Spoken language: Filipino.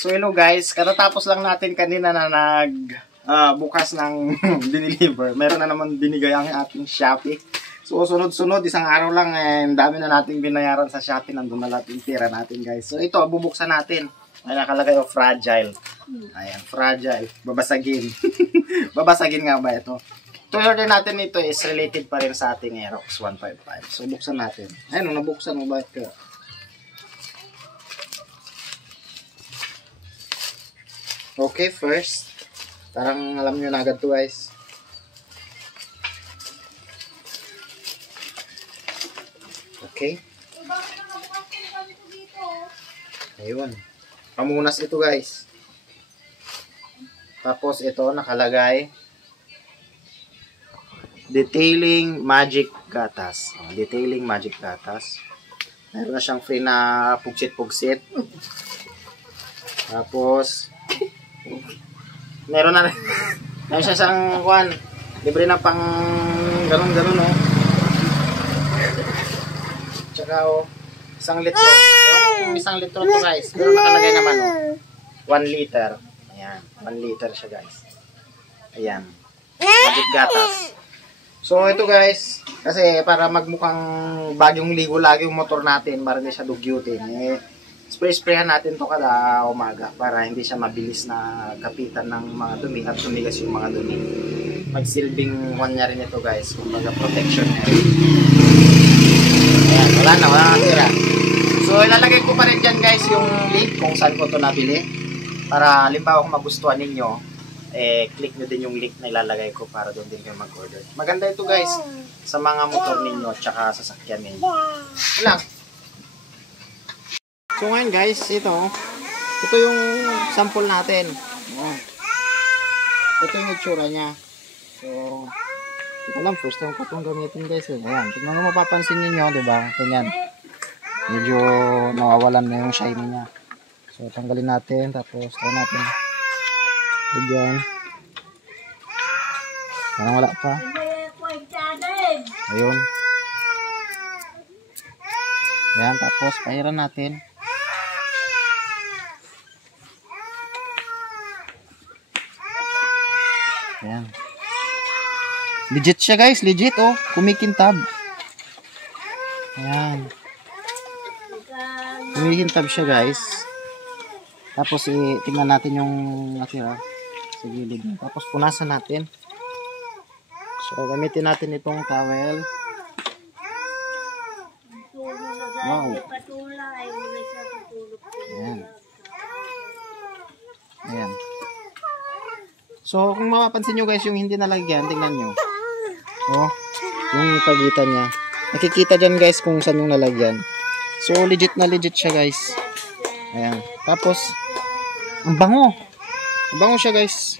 So hello guys, katatapos lang natin kanina na bukas ng diniliver. Meron na naman binigay ang ating Shopee. So sunod-sunod, isang araw lang dami na nating binayaran sa Shopee. Nandun na lahat yung tira natin guys. So ito, bubuksan natin. May nakalagay o fragile. Ayan, fragile. Babasagin. Babasagin nga ba ito? Ito order natin ito is related pa rin sa ating Aerox 155. So buksan natin. Ayun, nabuksan mo ba ito? Okay, first, parang alam nyo na agad to guys. Okay. Ayun. Pamunas ito guys. Tapos ito nakalagay. Detailing Magic Gatas. Detailing Magic Gatas. Meron na siyang free na pugsit-pugsit. Tapos meron na rin. Meron siya siyang kuwan. Libre na pang ganun-ganun oh. Tsaka oh, 1 litro. Yung 1 litro to guys. Pero nakalagay naman oh. 1 liter. Ayan. 1 liter siya guys. Ayan. Magic Gatas. So ito guys. Kasi para magmukhang bagyong ligo lagi yung motor natin. Para hindi siya dugyutin. Spray-sprayan natin to kada umaga para hindi siya mabilis na kapitan ng mga dumi at tumigas yung mga dumi. Magsilbing wanya rin ito guys, kumbaga protection niya. Ayan, wala na tira. So ilalagay ko pa rin dyan guys yung link kung saan ko ito nabili. Para halimbawa kung magustuhan ninyo, click nyo din yung link na ilalagay ko para doon din kayo mag-order. Maganda ito guys sa mga motor ninyo at saka sasakyan ninyo. Lang. So ngayon guys, ito yung sample natin. Ito yung itsura niya. So, ito lang, first time ko itong gamitin guys. Ayan, tignan mo mapapansin niyo, diba? Ganyan. Medyo nawawalan na yung shiny niya. So, tanggalin natin, tapos try natin. Bigyan. Parang wala pa. Ayun. Ayan, tapos pahiran natin. Ayan. Legit siya guys, legit oh, kumikintab. Ayan. Kumikintab siya guys. Tapos tingnan natin yung natira sa gilid. Tapos punasan natin. So gamitin natin itong towel. Wow. Ayan. Ayan. So, kung mapapansin nyo guys, yung hindi nalagyan, tingnan nyo. Oh, yung pagitan niya. Nakikita dyan guys kung saan yung nalagyan. So, legit na legit siya guys. Ayan. Tapos, ang bango. Ang bango siya guys.